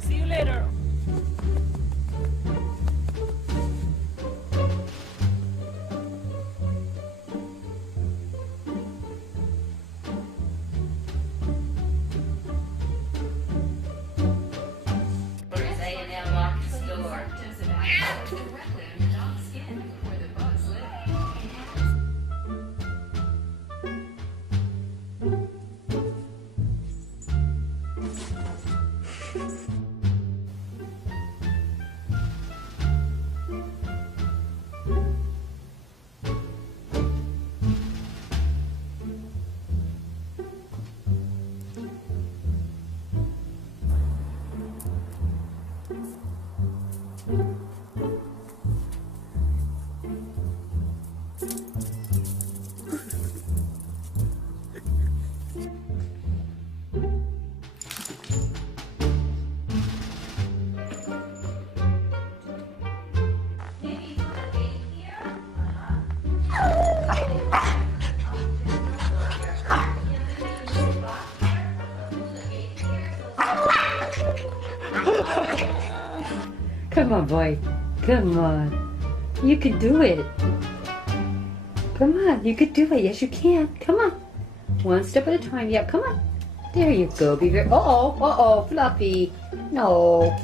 See you later. Come on, boy. Come on. You can do it. Come on, you can do it. Yes, you can. Come on. One step at a time. Yeah, come on. There you go. Be very. Uh-oh. Uh-oh. Fluffy. No.